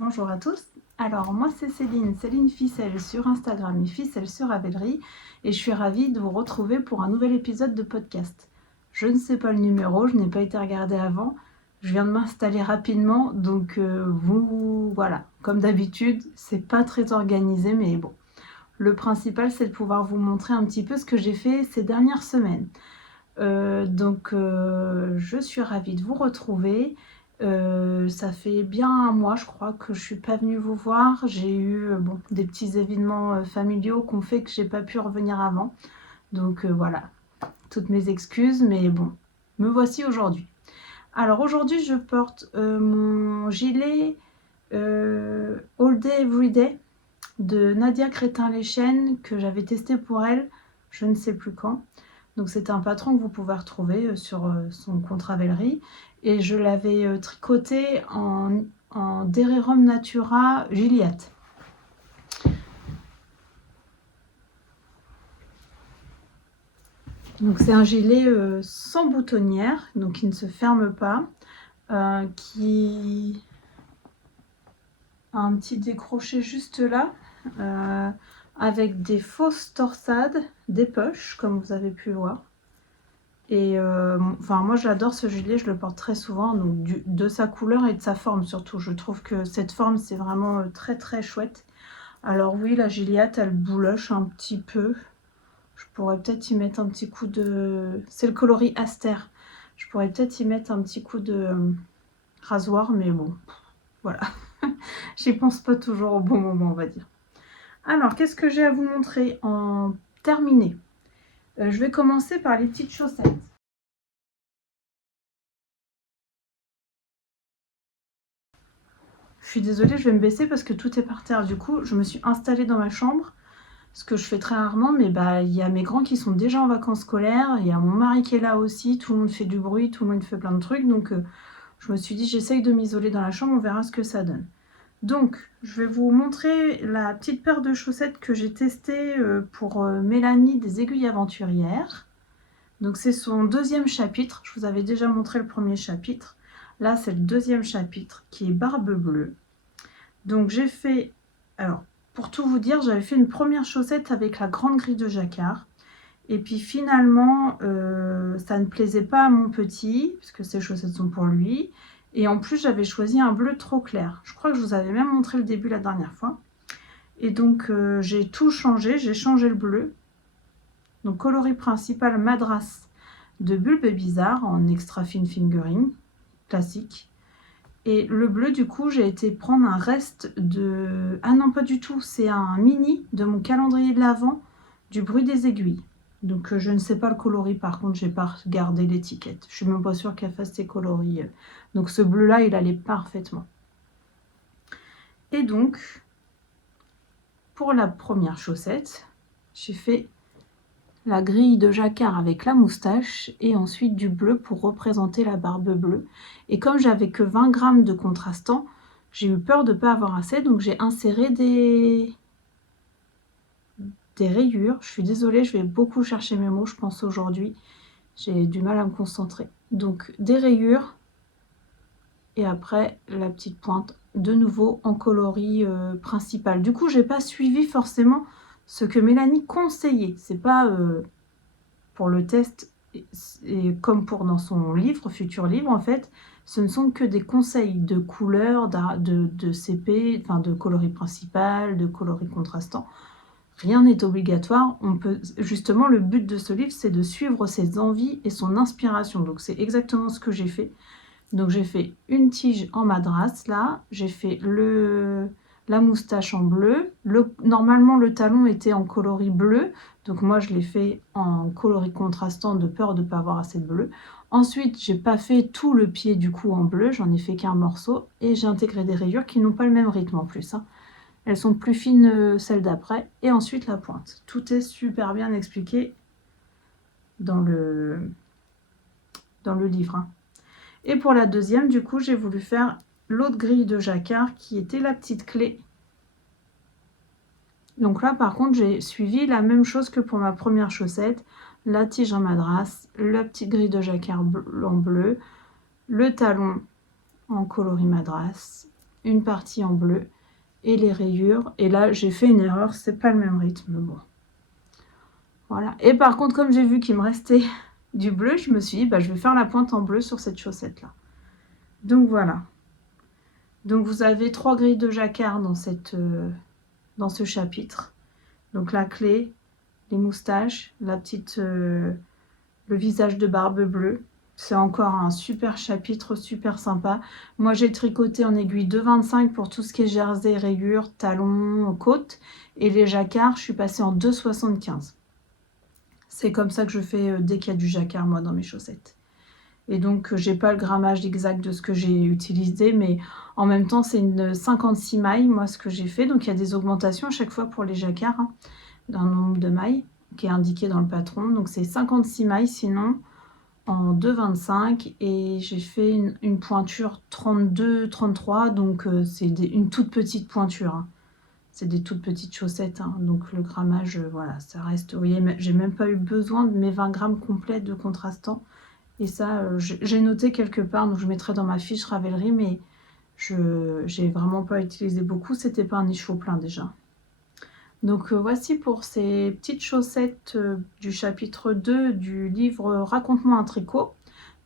Bonjour à tous, alors moi c'est Céline Ficelle sur Instagram et Ficelle sur Ravelry et je suis ravie de vous retrouver pour un nouvel épisode de podcast. Je ne sais pas le numéro, je n'ai pas été regardée avant, je viens de m'installer rapidement donc voilà, comme d'habitude c'est pas très organisé mais bon. Le principal c'est de pouvoir vous montrer un petit peu ce que j'ai fait ces dernières semaines. Je suis ravie de vous retrouver. Ça fait bien un mois, je crois, que je suis pas venue vous voir. J'ai eu des petits événements familiaux qui ont fait que j'ai pas pu revenir avant. Voilà, toutes mes excuses, mais bon, me voici aujourd'hui. Alors aujourd'hui, je porte mon gilet All Day Every Day de Nadia Crétin-Leschène que j'avais testé pour elle, je ne sais plus quand. Donc c'est un patron que vous pouvez retrouver sur son compte Ravelry. Et je l'avais tricoté en Dererum Natura Gilliatt. Donc c'est un gilet sans boutonnière, donc qui ne se ferme pas, qui a un petit décroché juste là, avec des fausses torsades, des poches, comme vous avez pu voir. Et moi j'adore ce gilet, je le porte très souvent, donc de sa couleur et de sa forme surtout. Je trouve que cette forme c'est vraiment très très chouette. Alors oui, la Gilliatt elle bouloche un petit peu. Je pourrais peut-être y mettre un petit coup de... C'est le coloris Aster. Je pourrais peut-être y mettre un petit coup de rasoir, mais bon, voilà. J'y pense pas toujours au bon moment, on va dire. Alors, qu'est-ce que j'ai à vous montrer en terminé? Je vais commencer par les petites chaussettes. Je suis désolée, je vais me baisser parce que tout est par terre. Du coup, je me suis installée dans ma chambre, ce que je fais très rarement, mais il y a mes grands qui sont déjà en vacances scolaires, il y a mon mari qui est là aussi, tout le monde fait du bruit, tout le monde fait plein de trucs, donc je me suis dit j'essaye de m'isoler dans la chambre, on verra ce que ça donne. Donc, je vais vous montrer la petite paire de chaussettes que j'ai testée pour Mélanie des Aiguilles Aventurières. Donc c'est son deuxième chapitre, je vous avais déjà montré le premier chapitre. Là, c'est le deuxième chapitre qui est Barbe Bleue. Donc j'ai fait, alors pour tout vous dire, j'avais fait une première chaussette avec la grande grille de jacquard. Et puis finalement, ça ne plaisait pas à mon petit, puisque ces chaussettes sont pour lui. Et en plus, j'avais choisi un bleu trop clair. Je crois que je vous avais même montré le début la dernière fois. Et donc j'ai tout changé, j'ai changé le bleu. Donc coloris principal Madras de Bulbe Bizarre en extra fine fingering, classique. Et le bleu, du coup, j'ai été prendre un reste de... Ah non, pas du tout, c'est un mini de mon calendrier de l'Avent du Bruit des Aiguilles. Donc je ne sais pas le coloris, par contre, j'ai pas regardé l'étiquette. Je suis même pas sûre qu'elle fasse ses coloris. Donc ce bleu-là, il allait parfaitement. Et donc, pour la première chaussette, j'ai fait la grille de jacquard avec la moustache et ensuite du bleu pour représenter la barbe bleue. Et comme j'avais que 20 grammes de contrastant, j'ai eu peur de ne pas avoir assez, donc j'ai inséré des rayures. Je suis désolée, je vais beaucoup chercher mes mots, je pense aujourd'hui. J'ai du mal à me concentrer. Donc des rayures et après la petite pointe de nouveau en coloris principal. Du coup, j'ai pas suivi forcément ce que Mélanie conseillait. C'est pas... pour le test, et comme pour dans son livre, futur livre en fait, ce ne sont que des conseils de couleurs, de CP, enfin de coloris principal, de coloris contrastant. Rien n'est obligatoire. On peut, justement, le but de ce livre, c'est de suivre ses envies et son inspiration. Donc c'est exactement ce que j'ai fait. Donc j'ai fait une tige en madras là, j'ai fait la moustache en bleu. Normalement le talon était en coloris bleu, donc moi je l'ai fait en coloris contrastant de peur de ne pas avoir assez de bleu. Ensuite j'ai pas fait tout le pied du coup en bleu, j'en ai fait qu'un morceau et j'ai intégré des rayures qui n'ont pas le même rythme en plus. Elles sont plus fines celles d'après et ensuite la pointe. Tout est super bien expliqué dans le livre. Et pour la deuxième, du coup, j'ai voulu faire l'autre grille de jacquard qui était la petite clé. Donc là, par contre, j'ai suivi la même chose que pour ma première chaussette. La tige en madras, la petite grille de jacquard en bleu, le talon en coloris madras une partie en bleu et les rayures. Et là, j'ai fait une erreur, c'est pas le même rythme. Bon. Voilà. Et par contre, comme j'ai vu qu'il me restait du bleu, je me suis dit, bah, je vais faire la pointe en bleu sur cette chaussette-là. Donc voilà. Donc vous avez 3 grilles de jacquard dans ce chapitre. Donc la clé, les moustaches, le visage de Barbe Bleue. C'est encore un super chapitre, super sympa. Moi, j'ai tricoté en aiguille 2,25 pour tout ce qui est jersey, rayures, talons, côtes. Et les jacquards, je suis passée en 2,75. C'est comme ça que je fais dès qu'il y a du jacquard, moi, dans mes chaussettes. Et donc, j'ai pas le grammage exact de ce que j'ai utilisé, mais en même temps, c'est une 56 mailles, moi, ce que j'ai fait. Donc, il y a des augmentations à chaque fois pour les jacquards, hein, d'un nombre de mailles qui est indiqué dans le patron. Donc, c'est 56 mailles, sinon en 2,25 et j'ai fait une pointure 32-33, donc c'est une toute petite pointure, hein. C'est des toutes petites chaussettes, hein. Donc le grammage, voilà, ça reste, vous voyez, j'ai même pas eu besoin de mes 20 grammes complets de contrastant, et ça, j'ai noté quelque part, donc je mettrai dans ma fiche Ravelry, mais j'ai vraiment pas utilisé beaucoup, c'était pas un écheveau plein déjà. Donc voici pour ces petites chaussettes du chapitre 2 du livre Raconte-moi un tricot,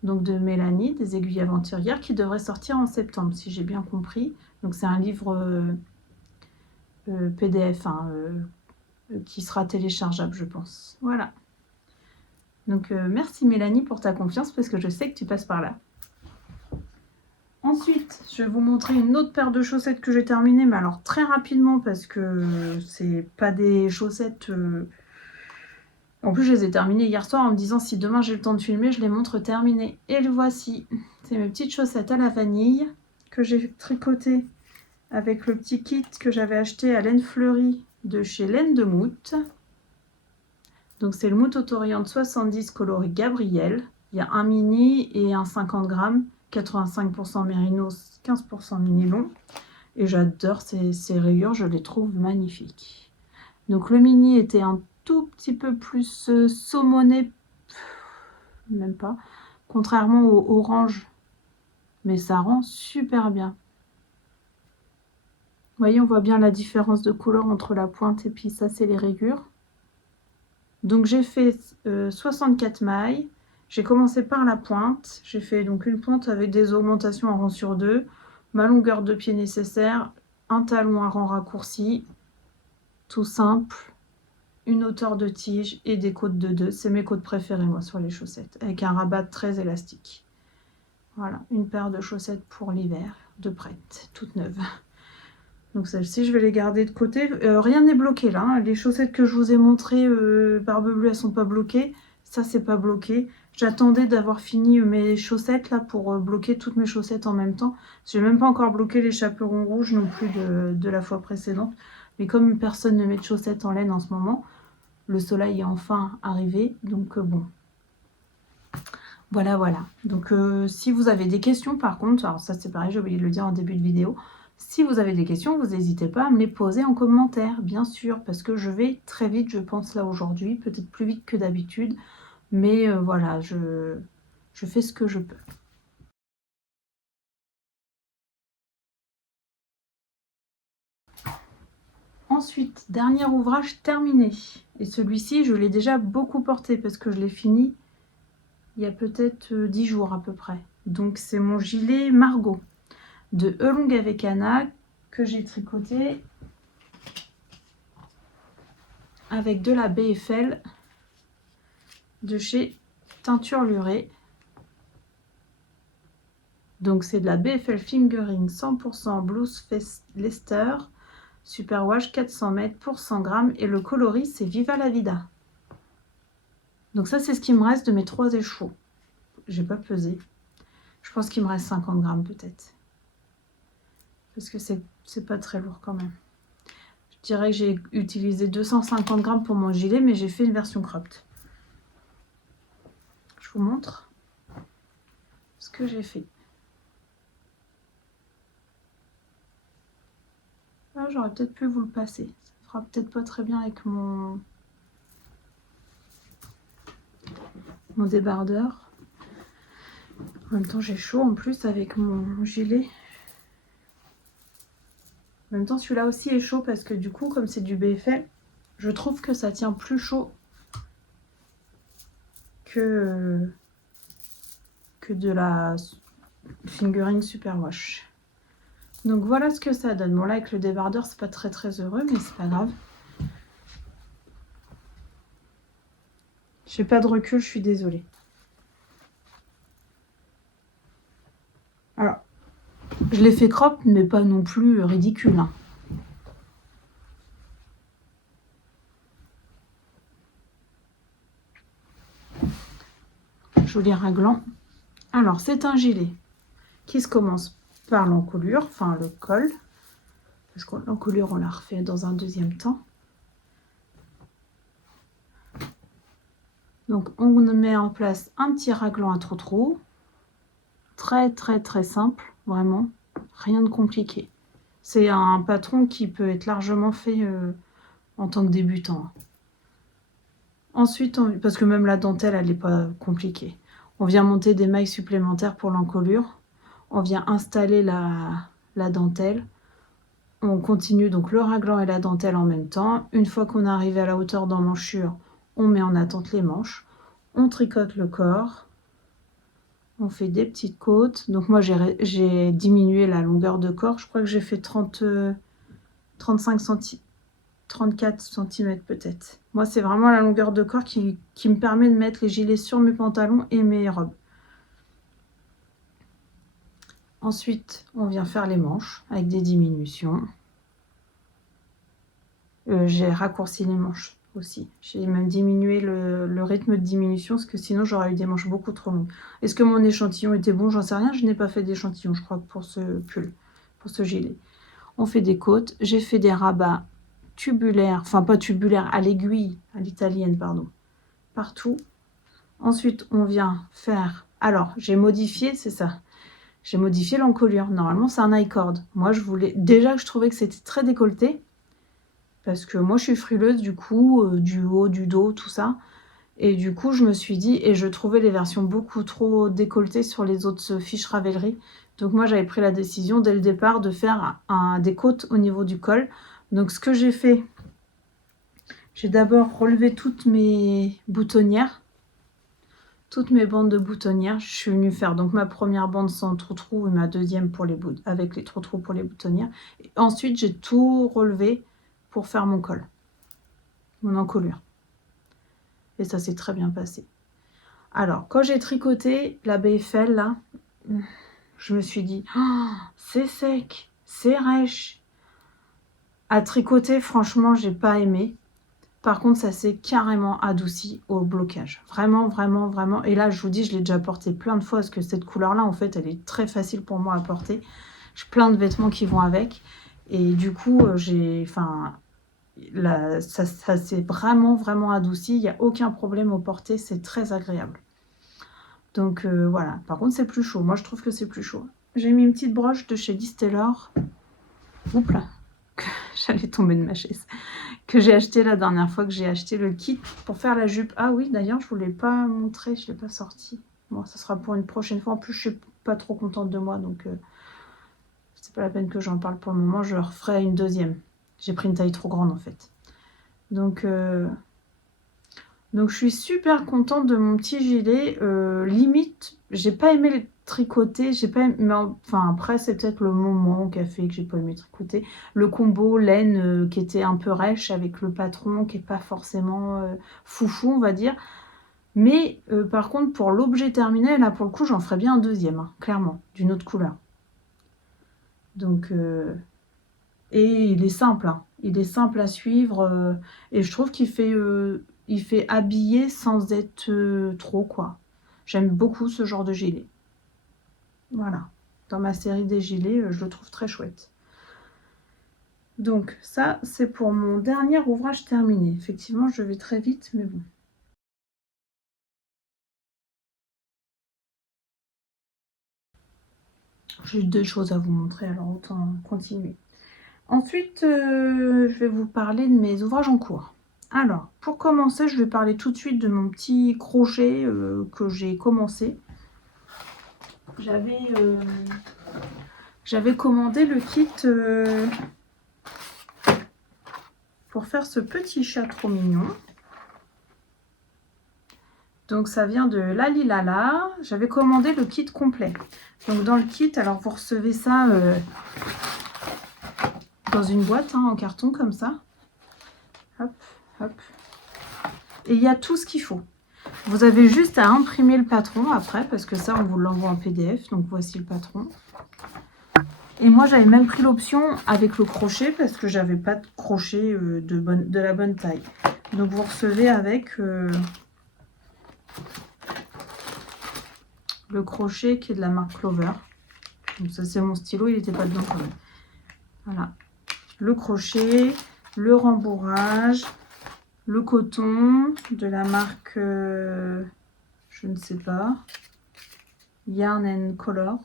donc de Mélanie, des aiguilles aventurières, qui devrait sortir en septembre, si j'ai bien compris. Donc c'est un livre PDF, hein, qui sera téléchargeable, je pense. Voilà. Donc merci Mélanie pour ta confiance, parce que je sais que tu passes par là. Ensuite, je vais vous montrer une autre paire de chaussettes que j'ai terminée, mais alors très rapidement parce que c'est pas des chaussettes... En plus, je les ai terminées hier soir en me disant si demain j'ai le temps de filmer, je les montre terminées. Et le voici. C'est mes petites chaussettes à la vanille que j'ai tricotées avec le petit kit que j'avais acheté à Laine Fleurie de chez Laine de Moute. Donc c'est le Moute Autoriente 70 coloris Gabriel. Il y a un mini et un 50 grammes. 85% mérinos, 15% nylon. Et j'adore ces rayures, je les trouve magnifiques. Donc le mini était un tout petit peu plus saumoné, même pas, contrairement au orange. Mais ça rend super bien. Vous voyez, on voit bien la différence de couleur entre la pointe et puis ça, c'est les rayures. Donc j'ai fait 64 mailles. J'ai commencé par la pointe, j'ai fait donc une pointe avec des augmentations en rang sur 2, ma longueur de pied nécessaire, un talon à rang raccourci, tout simple, une hauteur de tige et des côtes de 2. C'est mes côtes préférées moi sur les chaussettes, avec un rabat très élastique. Voilà, une paire de chaussettes pour l'hiver, de prête, toute neuve. Donc celles-ci, je vais les garder de côté. Rien n'est bloqué là, hein. Les chaussettes que je vous ai montrées, Barbe Bleue, elles sont pas bloquées. Ça, c'est pas bloqué. J'attendais d'avoir fini mes chaussettes là pour bloquer toutes mes chaussettes en même temps. J'ai même pas encore bloqué les chaperons rouges non plus de la fois précédente. Mais comme personne ne met de chaussettes en laine en ce moment, le soleil est enfin arrivé. Donc bon. Voilà, voilà. Donc si vous avez des questions par contre, alors ça c'est pareil, j'ai oublié de le dire en début de vidéo. Si vous avez des questions, vous n'hésitez pas à me les poser en commentaire, bien sûr, parce que je vais très vite, je pense, là aujourd'hui, peut-être plus vite que d'habitude, mais voilà, je fais ce que je peux. Ensuite, dernier ouvrage terminé. Et celui-ci, je l'ai déjà beaucoup porté parce que je l'ai fini il y a peut-être 10 jours à peu près. Donc c'est mon gilet Margot de Elong avec Anna que j'ai tricoté avec de la BFL de chez Teinture Lurée. Donc c'est de la BFL Fingering 100% Blues Lester Superwash 400 mètres pour 100 grammes et le coloris c'est Viva la Vida. Donc ça c'est ce qui me reste de mes 3 écheveaux. J'ai pas pesé. Je pense qu'il me reste 50 grammes peut-être. Parce que c'est pas très lourd quand même. Je dirais que j'ai utilisé 250 grammes pour mon gilet, mais j'ai fait une version cropped. Je vous montre ce que j'ai fait. Là, j'aurais peut-être pu vous le passer. Ça fera peut-être pas très bien avec mon débardeur. En même temps, j'ai chaud en plus avec mon gilet. En même temps, celui-là aussi est chaud parce que du coup, comme c'est du BFL, je trouve que ça tient plus chaud que de la fingering superwash. Donc voilà ce que ça donne. Bon là avec le débardeur c'est pas très heureux mais c'est pas grave. J'ai pas de recul, je suis désolée. Alors, je l'ai fait crop mais pas non plus ridicule. Hein. Joli raglan. Alors c'est un gilet qui se commence par l'encolure, enfin le col. Parce que l'encolure on l'a refait dans un deuxième temps. Donc on met en place un petit raglan à trou-trou. Très simple, vraiment. Rien de compliqué. C'est un patron qui peut être largement fait en tant que débutant. Ensuite, parce que même la dentelle, elle n'est pas compliquée. On vient monter des mailles supplémentaires pour l'encolure. On vient installer la dentelle. On continue donc le raglan et la dentelle en même temps. Une fois qu'on est arrivé à la hauteur d'emmanchure, on met en attente les manches. On tricote le corps. On fait des petites côtes. Donc moi, j'ai diminué la longueur de corps. Je crois que j'ai fait 35 cm, 34 cm peut-être. Moi, c'est vraiment la longueur de corps qui me permet de mettre les gilets sur mes pantalons et mes robes. Ensuite, on vient faire les manches avec des diminutions. J'ai raccourci les manches aussi. J'ai même diminué le rythme de diminution parce que sinon j'aurais eu des manches beaucoup trop longues. Est-ce que mon échantillon était bon? J'en sais rien. Je n'ai pas fait d'échantillon, je crois, pour ce pull, pour ce gilet. On fait des côtes. J'ai fait des rabats tubulaires, enfin pas tubulaires, à l'aiguille, à l'italienne, pardon, partout. Ensuite, on vient faire... Alors, j'ai modifié, c'est ça. J'ai modifié l'encolure. Normalement, c'est un I-cord. Moi, je voulais... Déjà que je trouvais que c'était très décolleté, parce que moi, je suis frileuse, du coup, du haut, du dos, tout ça. Et du coup, je me suis dit... Et je trouvais les versions beaucoup trop décolletées sur les autres fiches Ravelry. Donc moi, j'avais pris la décision, dès le départ, de faire des côtes au niveau du col. Donc, ce que j'ai fait... J'ai d'abord relevé toutes mes boutonnières. Toutes mes bandes de boutonnières, je suis venue faire donc ma première bande sans trou-trou et ma deuxième pour avec les trou-trous pour les boutonnières. Et ensuite, j'ai tout relevé pour faire mon col, mon encolure. Et ça s'est très bien passé. Alors, quand j'ai tricoté la BFL, là, je me suis dit, oh, c'est sec, c'est rêche. À tricoter, franchement, j'ai pas aimé. Par contre, ça s'est carrément adouci au blocage. Vraiment. Et là, je vous dis, je l'ai déjà porté plein de fois parce que cette couleur-là, en fait, elle est très facile pour moi à porter. J'ai plein de vêtements qui vont avec. Et du coup, ça s'est vraiment adouci. Il n'y a aucun problème au porter. C'est très agréable. Donc, voilà. Par contre, c'est plus chaud. Moi, je trouve que c'est plus chaud. J'ai mis une petite broche de chez Liz Taylor. Oups là. J'allais tomber de ma chaise. Que j'ai acheté la dernière fois, que j'ai acheté le kit pour faire la jupe. Ah oui, d'ailleurs, je ne vous l'ai pas montré, je ne l'ai pas sorti. Bon, ça sera pour une prochaine fois. En plus, je ne suis pas trop contente de moi, donc c'est pas la peine que j'en parle pour le moment. Je referai une deuxième. J'ai pris une taille trop grande, en fait. Donc je suis super contente de mon petit gilet. Limite, j'ai pas aimé le tricoter. J'ai pas aimé, mais enfin, après, c'est peut-être le moment qui a fait que j'ai pas aimé tricoter. Le combo laine qui était un peu rêche avec le patron qui est pas forcément foufou, on va dire. Mais par contre, pour l'objet terminé, là, pour le coup, j'en ferais bien un deuxième, hein, clairement, d'une autre couleur. Donc... Et il est simple, hein. Il est simple à suivre et je trouve qu'il fait habiller sans être trop, quoi. J'aime beaucoup ce genre de gilet. Voilà. Dans ma série des gilets, je le trouve très chouette. Donc ça, c'est pour mon dernier ouvrage terminé. Effectivement, je vais très vite, mais bon. J'ai deux choses à vous montrer, alors autant continuer. Ensuite, je vais vous parler de mes ouvrages en cours. Alors, pour commencer, je vais parler tout de suite de mon petit crochet que j'ai commencé. J'avais commandé le kit pour faire ce petit chat trop mignon. Donc ça vient de Lalilala. J'avais commandé le kit complet. Donc dans le kit, alors vous recevez ça dans une boîte en carton comme ça. Hop, hop. Et il y a tout ce qu'il faut. Vous avez juste à imprimer le patron après, parce que ça, on vous l'envoie en PDF. Donc voici le patron. Et moi, j'avais même pris l'option avec le crochet, parce que j'avais pas de crochet de la bonne taille. Donc vous recevez avec le crochet qui est de la marque Clover. Donc ça, c'est mon stylo, il n'était pas dedans quand même. Voilà. Le crochet, le rembourrage, le coton de la marque, je ne sais pas, Yarn and Color.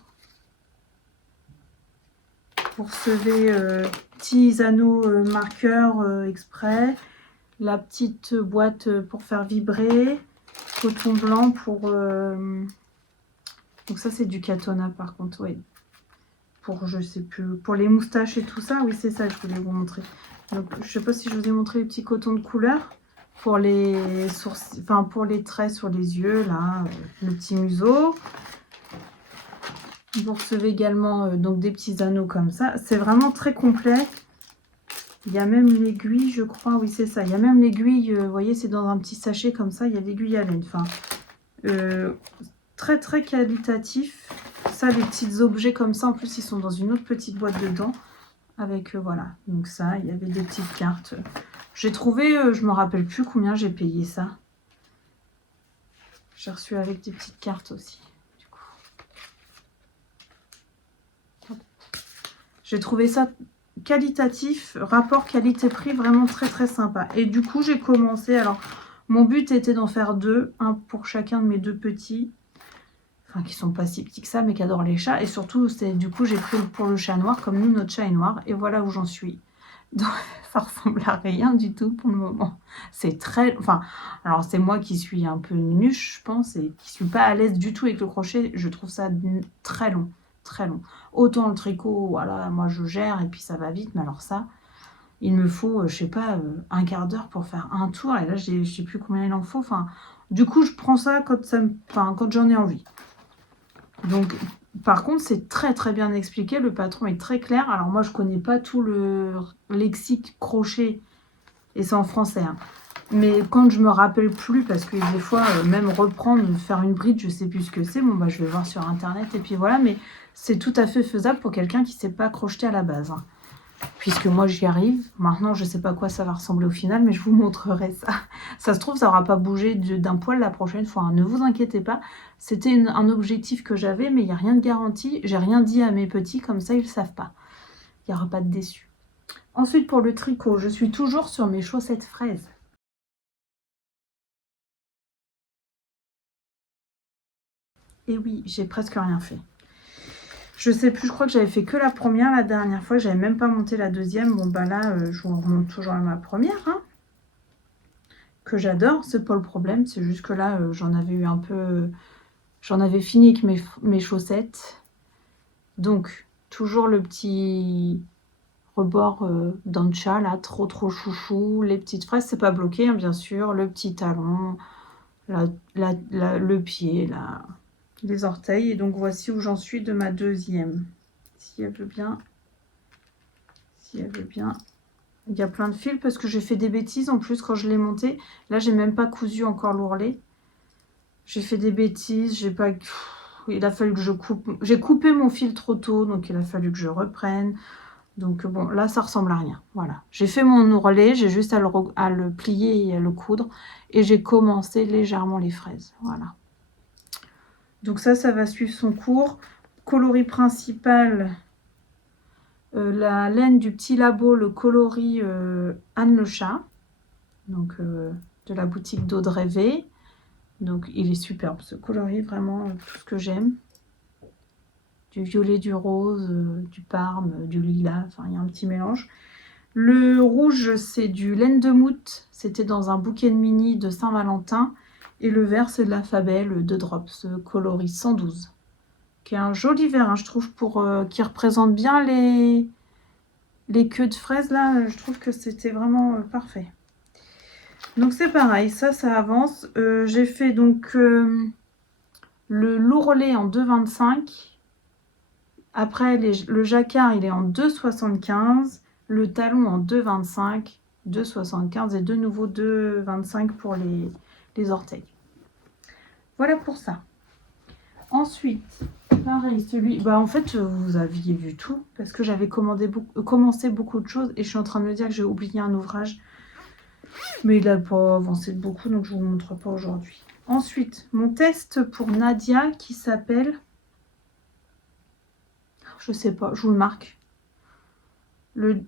Vous recevez petits anneaux marqueurs exprès, la petite boîte pour faire vibrer, coton blanc pour... Donc ça c'est du Katona par contre, oui. Pour je sais plus, pour les moustaches et tout ça, oui c'est ça que je voulais vous montrer. Donc je sais pas si je vous ai montré les petits cotons de couleur pour les sourcils, enfin pour les traits sur les yeux là, le petit museau. Vous recevez également donc des petits anneaux comme ça. C'est vraiment très complet. Il y a même l'aiguille, je crois. Oui, c'est ça. Il y a même l'aiguille. Vous voyez, c'est dans un petit sachet comme ça. Il y a l'aiguille à laine. Enfin, très, très qualitatif. Ça, les petits objets comme ça. En plus, ils sont dans une autre petite boîte dedans. Avec, voilà. Donc ça, il y avait des petites cartes. J'ai trouvé, je me rappelle plus combien j'ai payé ça. J'ai reçu avec des petites cartes aussi. J'ai trouvé ça qualitatif, rapport qualité-prix, vraiment très très sympa. Et du coup, j'ai commencé, alors mon but était d'en faire deux, un pour chacun de mes deux petits, enfin qui sont pas si petits que ça, mais qui adorent les chats. Et surtout, du coup, j'ai pris pour le chat noir, comme nous, notre chat est noir. Et voilà où j'en suis. Donc, ça ressemble à rien du tout pour le moment. C'est très... Enfin, alors c'est moi qui suis un peu nuche, je pense, et qui suis pas à l'aise du tout avec le crochet. Je trouve ça très long. Très long. Autant le tricot, voilà, moi je gère et puis ça va vite, mais alors ça, il me faut, je sais pas, un quart d'heure pour faire un tour, et là je sais plus combien il en faut. Enfin, du coup, je prends ça quand j'en ai envie. Donc, par contre, c'est très très bien expliqué, le patron est très clair. Alors moi, je connais pas tout le lexique crochet, et c'est en français, hein. Mais quand je me rappelle plus, parce que des fois, même reprendre, faire une bride, je sais plus ce que c'est, bon bah je vais voir sur internet et puis voilà, mais c'est tout à fait faisable pour quelqu'un qui ne sait pas crocheter à la base, hein. Puisque moi j'y arrive. Maintenant, je sais pas à quoi ça va ressembler au final, mais je vous montrerai ça. Ça se trouve, ça n'aura pas bougé d'un poil la prochaine fois, hein. Ne vous inquiétez pas, c'était un objectif que j'avais, mais il n'y a rien de garanti. J'ai rien dit à mes petits, comme ça ils ne savent pas. Il n'y aura pas de déçus. Ensuite, pour le tricot, je suis toujours sur mes chaussettes fraises. Et oui, j'ai presque rien fait. Je sais plus, je crois que j'avais fait que la première la dernière fois. J'avais même pas monté la deuxième. Bon, bah là, je vous remonte toujours à ma première, hein, que j'adore. C'est pas le problème. C'est juste que là, j'en avais eu un peu... J'en avais fini avec mes chaussettes. Donc, toujours le petit rebord d'Ancha, là, trop chouchou. Les petites fraises, c'est pas bloqué, hein, bien sûr. Le petit talon, le pied, là... les orteils. Et donc voici où j'en suis de ma deuxième, si elle veut bien, il y a plein de fils parce que j'ai fait des bêtises en plus quand je l'ai monté. Là j'ai même pas cousu encore l'ourlet, j'ai fait des bêtises, j'ai pas... il a fallu que je coupe, j'ai coupé mon fil trop tôt, donc il a fallu que je reprenne. Donc bon, là ça ressemble à rien. Voilà, j'ai fait mon ourlet, j'ai juste à le plier et à le coudre, et j'ai commencé légèrement les fraises. Voilà. Donc ça va suivre son cours. Coloris principal, la laine du petit labo, le coloris Anne le chat, donc de la boutique d'Audrey V. Donc il est superbe ce coloris, vraiment tout ce que j'aime. Du violet, du rose, du parme, du lilas, enfin il y a un petit mélange. Le rouge, c'est du laine de moute, c'était dans un bouquet de mini de Saint-Valentin. Et le vert, c'est de la Fabelle de Drops, coloris 112. Qui est un joli vert, hein, je trouve, qui représente bien les queues de fraises là, je trouve que c'était vraiment parfait. Donc c'est pareil, ça avance. J'ai fait donc le l'ourlet en 2,25. Après le jacquard il est en 2,75. Le talon en 2,25, 2,75 et de nouveau 2,25 pour les orteils. Voilà pour ça. Ensuite, pareil, celui... Bah en fait, vous aviez vu tout, parce que j'avais commencé beaucoup de choses, et je suis en train de me dire que j'ai oublié un ouvrage. Mais il n'a pas avancé de beaucoup, donc je ne vous le montre pas aujourd'hui. Ensuite, mon test pour Nadia, qui s'appelle... Je sais pas, je vous le marque. Le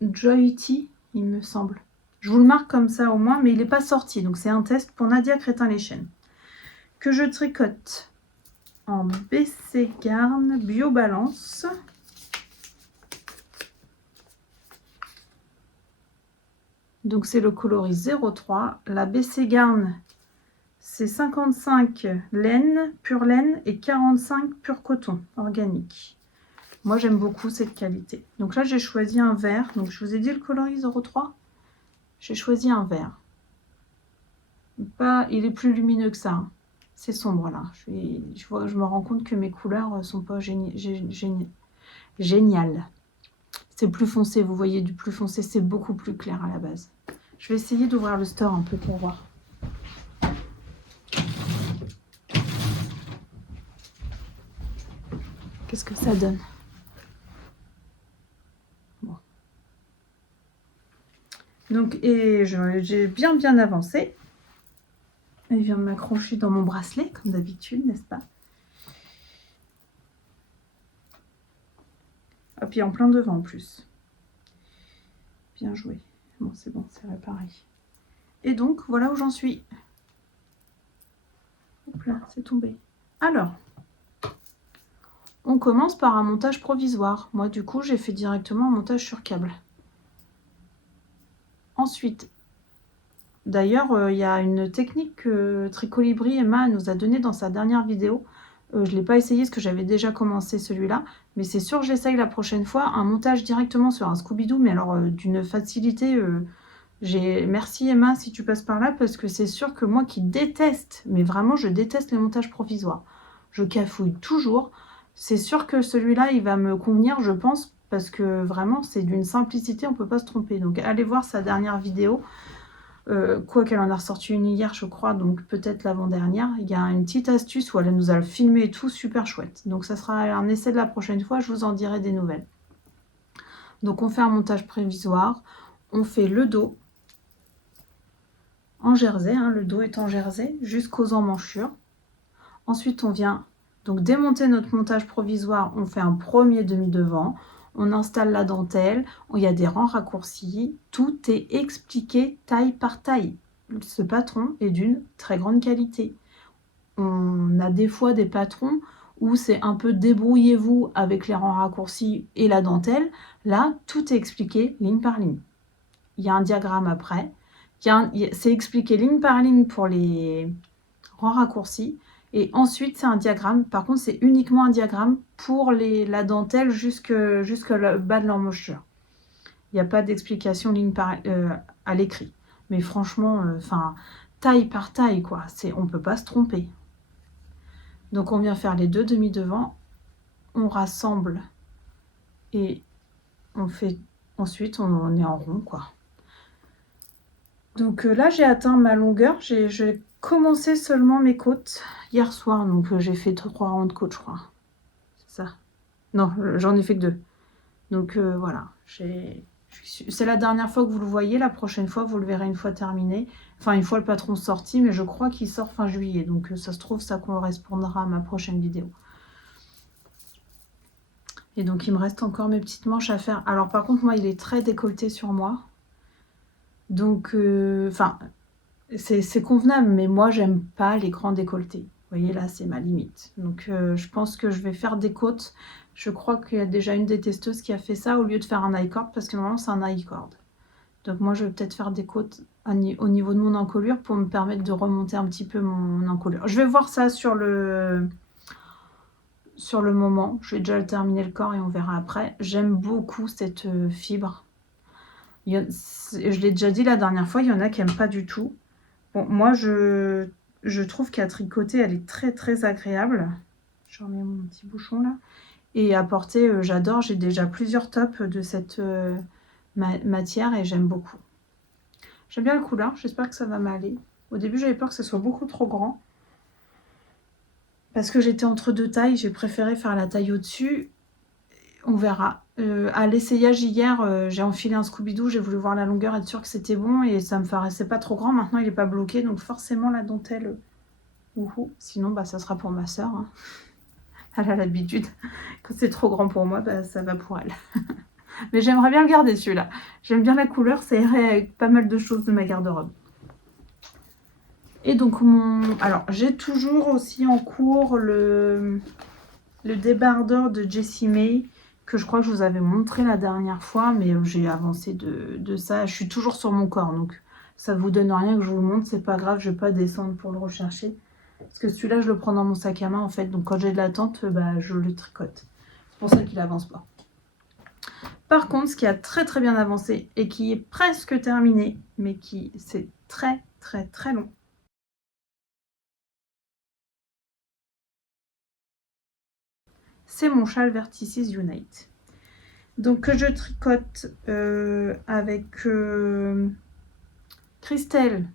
Joyty, il me semble. Je vous le marque comme ça au moins, mais il n'est pas sorti. Donc c'est un test pour Nadia Crétin-Leschen. Que je tricote en BC Garn Bio Balance. Donc c'est le coloris 03. La BC Garn, c'est 55 laine, pure laine et 45 pur coton organique. Moi j'aime beaucoup cette qualité. Donc là j'ai choisi un vert. Donc je vous ai dit le coloris 03. J'ai choisi un vert. Il est plus lumineux que ça. Hein. C'est sombre là. Je me rends compte que mes couleurs sont pas géniales. C'est plus foncé, vous voyez, du plus foncé, c'est beaucoup plus clair à la base. Je vais essayer d'ouvrir le store un peu pour voir. Qu'est-ce que ça donne? Bon. Donc, et j'ai bien avancé. Elle vient de m'accrocher dans mon bracelet, comme d'habitude, n'est-ce pas? Ah, puis en plein devant en plus. Bien joué. Bon, c'est réparé. Et donc, voilà où j'en suis. Hop là, c'est tombé. Alors, on commence par un montage provisoire. Moi, du coup, j'ai fait directement un montage sur câble. Ensuite, d'ailleurs, il y a une technique que Tricolibri Emma nous a donnée dans sa dernière vidéo. Je ne l'ai pas essayé parce que j'avais déjà commencé celui-là. Mais c'est sûr que j'essaye la prochaine fois. Un montage directement sur un Scooby-Doo, mais alors d'une facilité... Merci Emma si tu passes par là, parce que c'est sûr que moi qui déteste, mais vraiment je déteste les montages provisoires. Je cafouille toujours. C'est sûr que celui-là, il va me convenir, je pense, parce que vraiment, c'est d'une simplicité, on ne peut pas se tromper. Donc, allez voir sa dernière vidéo. Quoi qu'elle en a ressorti une hier, je crois, donc peut-être l'avant-dernière. Il y a une petite astuce où elle nous a filmé et tout, super chouette. Donc, ça sera un essai de la prochaine fois, je vous en dirai des nouvelles. Donc, on fait un montage provisoire. On fait le dos en jersey, hein, le dos est en jersey, jusqu'aux emmanchures. Ensuite, on vient donc démonter notre montage provisoire. On fait un premier demi-devant. On installe la dentelle. Il y a des rangs raccourcis. Tout est expliqué taille par taille. Ce patron est d'une très grande qualité. On a des fois des patrons où c'est un peu débrouillez-vous avec les rangs raccourcis et la dentelle. Là, tout est expliqué ligne par ligne. Il y a un diagramme après. C'est expliqué ligne par ligne pour les rangs raccourcis. Et ensuite, c'est un diagramme. Par contre, c'est uniquement un diagramme pour la dentelle jusque le bas de l'embouchure. Il n'y a pas d'explication à l'écrit. Mais franchement, taille par taille, quoi. On ne peut pas se tromper. Donc, on vient faire les deux demi-devants. On rassemble. Et on fait... Ensuite, on est en rond, quoi. Donc là, j'ai atteint ma longueur. J'ai commencé seulement mes côtes hier soir. Donc j'ai fait 3 rangs de côtes, je crois. C'est ça. Non, j'en ai fait que 2. Donc voilà. C'est la dernière fois que vous le voyez. La prochaine fois, vous le verrez une fois terminé. Enfin, une fois le patron sorti. Mais je crois qu'il sort fin juillet. Donc ça se trouve, ça correspondra à ma prochaine vidéo. Et donc, il me reste encore mes petites manches à faire. Alors par contre, moi, il est très décolleté sur moi. Donc, c'est convenable, mais moi, j'aime pas les grands décolletés. Vous voyez, là, c'est ma limite. Donc, je pense que je vais faire des côtes. Je crois qu'il y a déjà une des testeuses qui a fait ça au lieu de faire un I-cord, parce que normalement, c'est un I-cord. Donc, moi, je vais peut-être faire des côtes au niveau de mon encolure pour me permettre de remonter un petit peu mon encolure. Je vais voir ça sur sur le moment. Je vais déjà terminer le corps et on verra après. J'aime beaucoup cette fibre. Je l'ai déjà dit la dernière fois, il y en a qui n'aiment pas du tout. Bon, moi, je trouve qu'à tricoter, elle est très très agréable. Je remets mon petit bouchon là. Et à porter, j'adore. J'ai déjà plusieurs tops de cette matière et j'aime beaucoup. J'aime bien la couleur, j'espère que ça va m'aller. Au début, j'avais peur que ce soit beaucoup trop grand. Parce que j'étais entre deux tailles, j'ai préféré faire la taille au-dessus. On verra. À l'essayage hier, j'ai enfilé un Scooby-Doo, j'ai voulu voir la longueur, être sûre que c'était bon et ça me paraissait pas trop grand. Maintenant, il n'est pas bloqué, donc forcément la dentelle. Sinon, bah, ça sera pour ma soeur. Hein. Elle a l'habitude. Quand c'est trop grand pour moi, bah, ça va pour elle. Mais j'aimerais bien le garder celui-là. J'aime bien la couleur, ça irait avec pas mal de choses de ma garde-robe. Et donc, alors, j'ai toujours aussi en cours le débardeur de Jessie May, que je crois que je vous avais montré la dernière fois, mais j'ai avancé de ça. Je suis toujours sur mon corps, donc ça ne vous donne rien que je vous le montre, c'est pas grave, je ne vais pas descendre pour le rechercher. Parce que celui-là, je le prends dans mon sac à main, en fait, donc quand j'ai de l'attente, bah, je le tricote. C'est pour ça qu'il avance pas. Par contre, ce qui a très très bien avancé et qui est presque terminé, mais qui c'est très très très long, c'est mon châle Vertices Unite. Donc que je tricote avec Christelle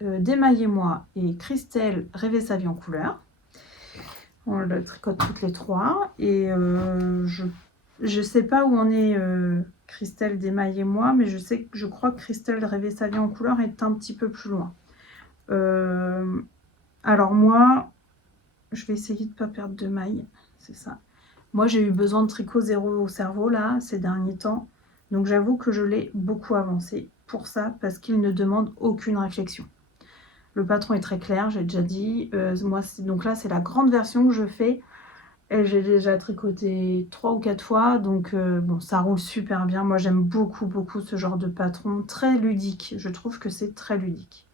Démaillez-moi et Christelle Rêver sa vie en couleur. On le tricote toutes les trois. Et je sais pas où on est Christelle Démaillez-moi, mais je crois que Christelle Rêver sa vie en couleur est un petit peu plus loin. Alors moi, je vais essayer de ne pas perdre de mailles, c'est ça. Moi, j'ai eu besoin de tricot zéro au cerveau, là, ces derniers temps. Donc, j'avoue que je l'ai beaucoup avancé pour ça, parce qu'il ne demande aucune réflexion. Le patron est très clair, j'ai déjà dit. Donc là, c'est la grande version que je fais. Et j'ai déjà tricoté 3 ou 4 fois, donc bon, ça roule super bien. Moi, j'aime beaucoup, beaucoup ce genre de patron, très ludique. Je trouve que c'est très ludique.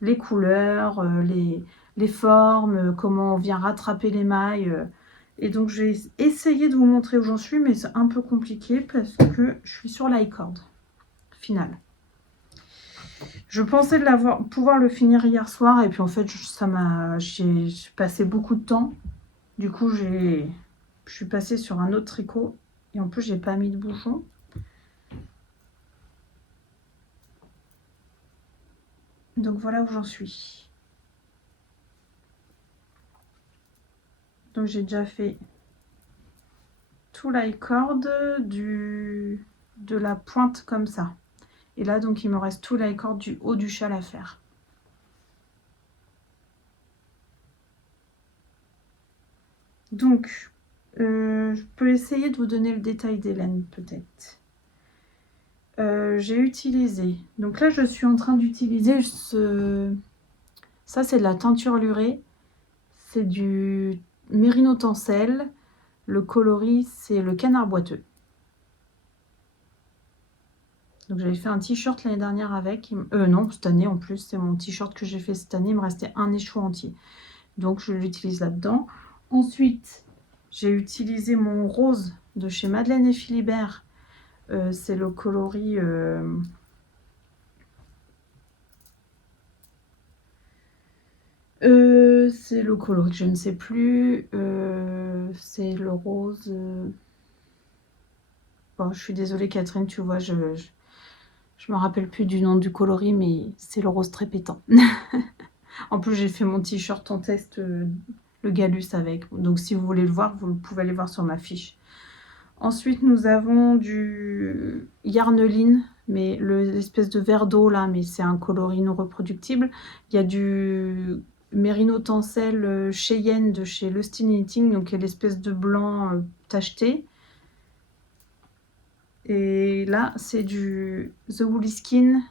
Les couleurs, les formes, comment on vient rattraper les mailles. Et donc, je vais essayer de vous montrer où j'en suis, mais c'est un peu compliqué parce que je suis sur l'i-cord final. Je pensais pouvoir le finir hier soir, et puis en fait, j'ai passé beaucoup de temps. Du coup, je suis passée sur un autre tricot, et en plus, j'ai pas mis de bouchon. Donc voilà où j'en suis. Donc j'ai déjà fait tout l'i-cord de la pointe comme ça. Et là, donc, il me reste tout l'i-cord du haut du châle à faire. Donc, je peux essayer de vous donner le détail des laines, peut-être. J'ai utilisé... Donc là, je suis en train d'utiliser ça, c'est de la teinture lurée. C'est du mérino tencel. Le coloris, c'est le canard boiteux. Donc j'avais fait un t-shirt l'année dernière avec. Non, cette année en plus, c'est mon t-shirt que j'ai fait cette année. Il me restait un échoue entier. Donc je l'utilise là-dedans. Ensuite, j'ai utilisé mon rose de chez Madeleine et Philibert. C'est le coloris... c'est le coloris, je ne sais plus. C'est le rose... Bon, je suis désolée Catherine, tu vois, je me rappelle plus du nom du coloris, mais c'est le rose très pétant. En plus, j'ai fait mon t-shirt en test, le Gallus avec. Donc, si vous voulez le voir, vous pouvez aller voir sur ma fiche. Ensuite, nous avons du Yarneline, mais l'espèce de verre d'eau là, mais c'est un coloris non reproductible. Il y a du Mérino Tencel Cheyenne de chez Lusty Knitting, donc l'espèce de blanc tacheté. Et là, c'est du The Woolly Skin.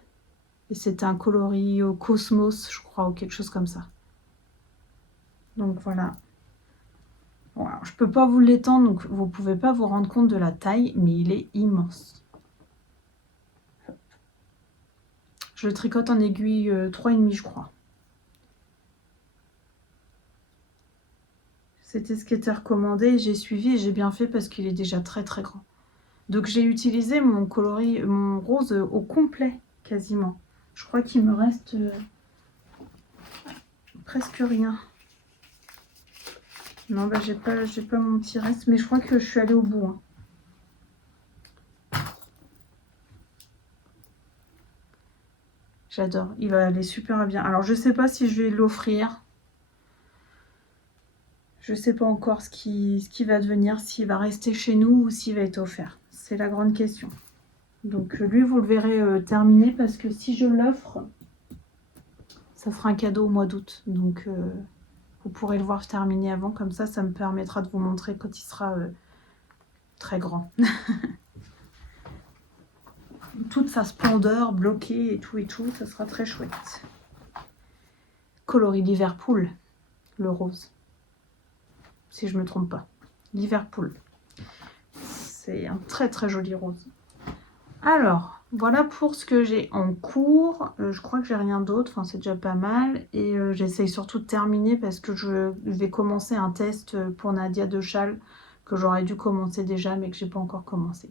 Et c'est un coloris au Cosmos, je crois, ou quelque chose comme ça. Donc voilà. Bon, alors, je ne peux pas vous l'étendre, donc vous ne pouvez pas vous rendre compte de la taille, mais il est immense. Je le tricote en aiguille 3,5, je crois. C'était ce qui était recommandé. J'ai suivi et j'ai bien fait parce qu'il est déjà très très grand. Donc j'ai utilisé mon coloris, mon rose au complet quasiment. Je crois qu'il me reste presque rien. Non, bah j'ai pas mon petit reste, mais je crois que je suis allée au bout. Hein. J'adore, il va aller super bien. Alors je sais pas si je vais l'offrir. Je sais pas encore ce qui va devenir, s'il va rester chez nous ou s'il va être offert. C'est la grande question. Donc lui, vous le verrez terminé parce que si je l'offre, ça sera un cadeau au mois d'août. Donc vous pourrez le voir terminé avant. Comme ça me permettra de vous montrer quand il sera très grand. Toute sa splendeur bloquée et tout, ça sera très chouette. Coloris Liverpool, le rose. Si je me trompe pas. Liverpool. C'est un très très joli rose. Alors, voilà pour ce que j'ai en cours. Je crois que j'ai rien d'autre, enfin c'est déjà pas mal. Et j'essaye surtout de terminer parce que je vais commencer un test pour Nadia de Châle que j'aurais dû commencer déjà mais que j'ai pas encore commencé.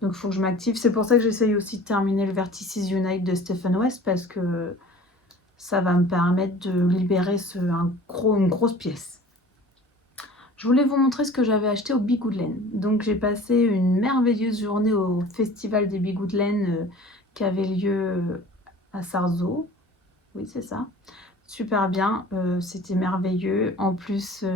Donc il faut que je m'active. C'est pour ça que j'essaye aussi de terminer le Vertices Unite de Stephen West parce que ça va me permettre de libérer une grosse pièce. Je voulais vous montrer ce que j'avais acheté au Bigoudlen. Donc j'ai passé une merveilleuse journée au festival des Bigoudlen qui avait lieu à Sarzeau. Oui, c'est ça. Super bien, c'était merveilleux. En plus,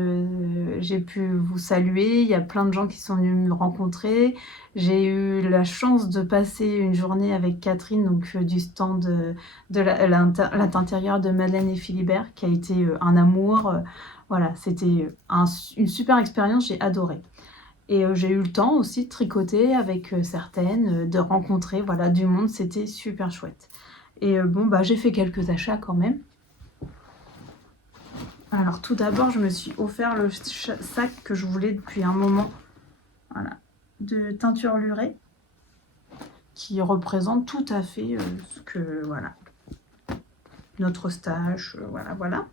j'ai pu vous saluer. Il y a plein de gens qui sont venus me rencontrer. J'ai eu la chance de passer une journée avec Catherine, donc du stand de l'intérieur de Madeleine et Philibert, qui a été un amour. Voilà, c'était une super expérience, j'ai adoré. Et j'ai eu le temps aussi de tricoter avec certaines, de rencontrer du monde, c'était super chouette. Et j'ai fait quelques achats quand même. Alors tout d'abord, je me suis offert le sac que je voulais depuis un moment, voilà, de teinture lurée, qui représente tout à fait ce que, voilà, notre stage, voilà.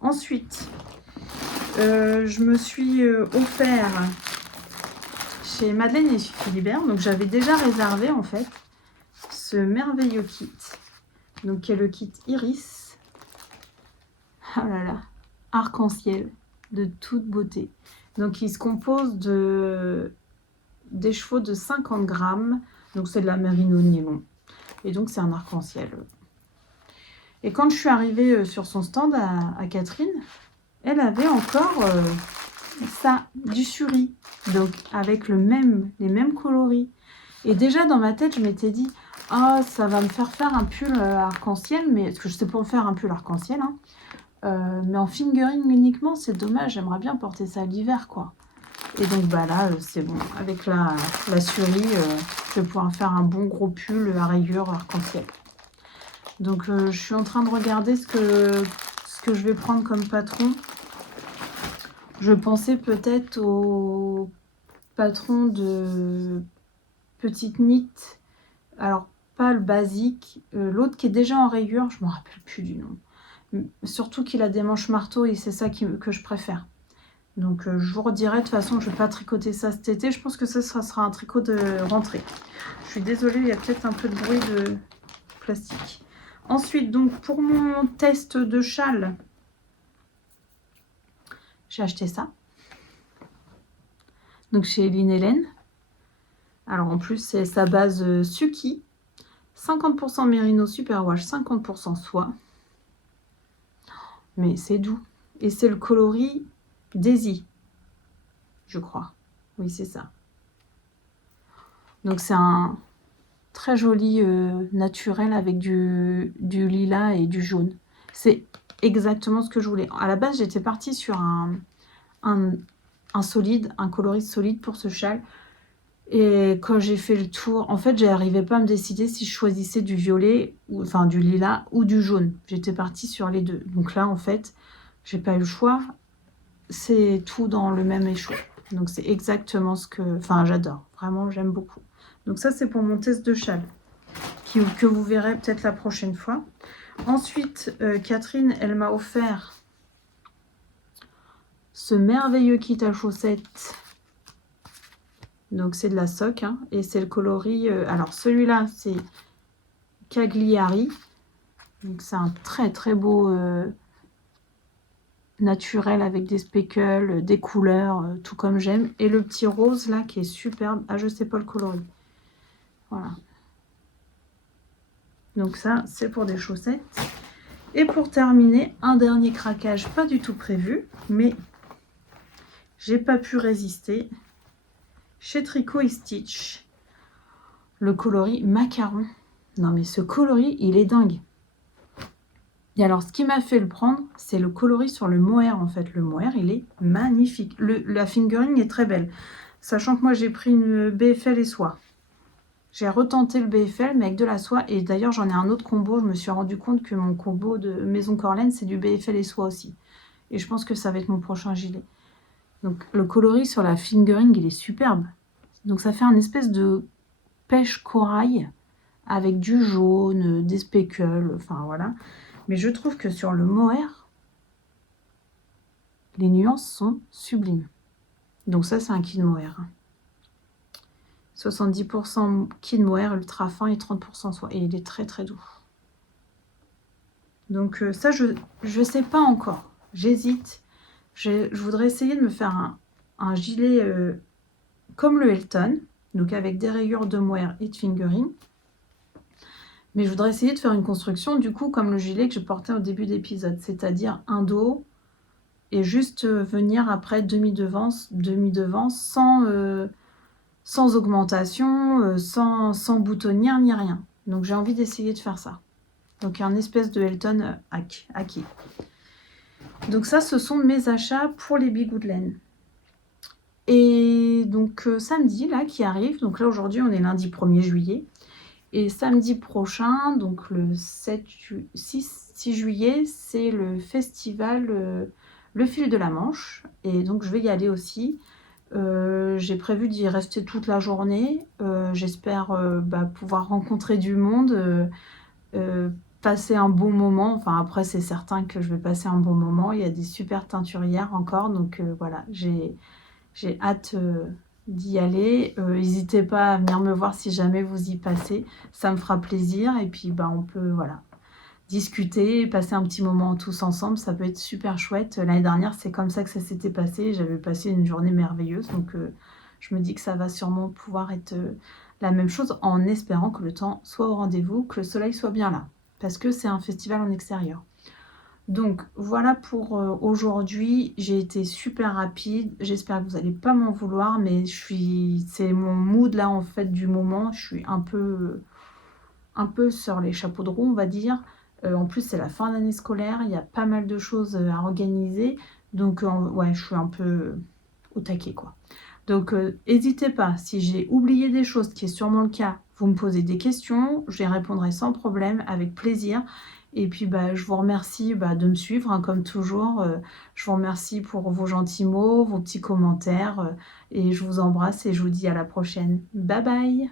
Ensuite, je me suis offert chez Madeleine et Philibert, donc j'avais déjà réservé en fait ce merveilleux kit, donc qui est le kit Iris. Oh là là, arc-en-ciel de toute beauté. Donc il se compose des chevaux de 50 grammes, donc c'est de la merino nylon, et donc c'est un arc-en-ciel. Et quand je suis arrivée sur son stand à Catherine, elle avait encore ça, du suri, donc avec les mêmes coloris. Et déjà dans ma tête, je m'étais dit, ah, ça va me faire un pull arc-en-ciel, mais parce que je sais pas faire un pull arc-en-ciel, hein. Mais en fingering uniquement, c'est dommage, j'aimerais bien porter ça l'hiver, quoi. Et donc là, c'est bon, avec la suri, je vais pouvoir faire un bon gros pull à rayures arc-en-ciel. Donc je suis en train de regarder ce que je vais prendre comme patron. Je pensais peut-être au patron de Petite Knit. Alors, pas le basique, l'autre qui est déjà en rayures, je ne me rappelle plus du nom. Surtout qu'il a des manches marteau et c'est ça que je préfère. Donc je vous redirai, de toute façon je ne vais pas tricoter ça cet été. Je pense que ça sera un tricot de rentrée. Je suis désolée, il y a peut-être un peu de bruit de plastique. Ensuite, donc pour mon test de châle, j'ai acheté ça. Donc chez Lynn Hélène. Alors en plus c'est sa base Suki. 50% mérino superwash, 50% soie. Mais c'est doux. Et c'est le coloris Daisy, je crois. Oui, c'est ça. Donc c'est un très joli naturel avec du lilas et du jaune. C'est exactement ce que je voulais. À la base, j'étais partie sur un solide, un coloris solide pour ce châle. Et quand j'ai fait le tour, en fait, j'arrivais pas à me décider si je choisissais du violet, enfin du lilas ou du jaune. J'étais partie sur les deux. Donc là, en fait, j'ai pas eu le choix. C'est tout dans le même échou. Donc c'est exactement ce que... Enfin, j'adore. Vraiment, j'aime beaucoup. Donc ça, c'est pour mon test de châle, que vous verrez peut-être la prochaine fois. Ensuite, Catherine, elle m'a offert ce merveilleux kit à chaussettes. Donc c'est de la sock, hein, et c'est le coloris. Alors celui-là, c'est Cagliari. Donc c'est un très très beau naturel avec des speckles, des couleurs, tout comme j'aime. Et le petit rose là qui est superbe. Ah, je sais pas le coloris. Voilà. Donc ça, c'est pour des chaussettes. Et pour terminer, un dernier craquage pas du tout prévu, mais j'ai pas pu résister. Chez Tricot et Stitch, le coloris macaron. Non mais ce coloris, il est dingue. Et alors, ce qui m'a fait le prendre, c'est le coloris sur le mohair, en fait. Le mohair, il est magnifique. La fingering est très belle. Sachant que moi, j'ai pris une BFL et soie. J'ai retenté le BFL, mais avec de la soie. Et d'ailleurs, j'en ai un autre combo. Je me suis rendu compte que mon combo de Maison Corlaine, c'est du BFL et soie aussi. Et je pense que ça va être mon prochain gilet. Donc, le coloris sur la fingering, il est superbe. Donc, ça fait un espèce de pêche corail avec du jaune, des speckles, enfin voilà. Mais je trouve que sur le mohair, les nuances sont sublimes. Donc ça, c'est un kit mohair. 70% kit mohair ultra fin et 30% soie. Et il est très très doux. Donc ça, je sais pas encore. J'hésite. Je voudrais essayer de me faire un gilet comme le Elton. Donc avec des rayures de mohair et de fingering. Mais je voudrais essayer de faire une construction, du coup, comme le gilet que je portais au début d'épisode. C'est-à-dire un dos et juste venir après demi-devant sans augmentation, sans boutonnière ni rien. Donc j'ai envie d'essayer de faire ça. Donc un espèce de Elton acquis. Donc ça, ce sont mes achats pour les bigoux de laine. Et donc samedi, là, qui arrive, donc là aujourd'hui on est lundi 1er juillet, et samedi prochain, donc le 6 juillet, c'est le festival Le Fil de la Manche. Et donc je vais y aller aussi. J'ai prévu d'y rester toute la journée. J'espère pouvoir rencontrer du monde, passer un bon moment. Enfin après c'est certain que je vais passer un bon moment. Il y a des super teinturières encore. Donc voilà, j'ai hâte d'y aller. N'hésitez pas à venir me voir si jamais vous y passez. Ça me fera plaisir. Et puis on peut discuter, passer un petit moment tous ensemble. Ça peut être super chouette. L'année dernière, c'est comme ça que ça s'était passé. J'avais passé une journée merveilleuse. Donc je me dis que ça va sûrement pouvoir être la même chose, en espérant que le temps soit au rendez-vous, que le soleil soit bien là. Parce que c'est un festival en extérieur. Donc voilà pour aujourd'hui. J'ai été super rapide. J'espère que vous n'allez pas m'en vouloir, mais c'est mon mood là en fait du moment. Je suis un peu sur les chapeaux de roue, on va dire. En plus c'est la fin d'année scolaire, il y a pas mal de choses à organiser. Donc ouais, je suis un peu au taquet quoi. Donc n'hésitez pas, si j'ai oublié des choses, ce qui est sûrement le cas, vous me posez des questions, je les répondrai sans problème, avec plaisir. Et puis je vous remercie de me suivre, hein, comme toujours. Je vous remercie pour vos gentils mots, vos petits commentaires. Et je vous embrasse et je vous dis à la prochaine. Bye bye!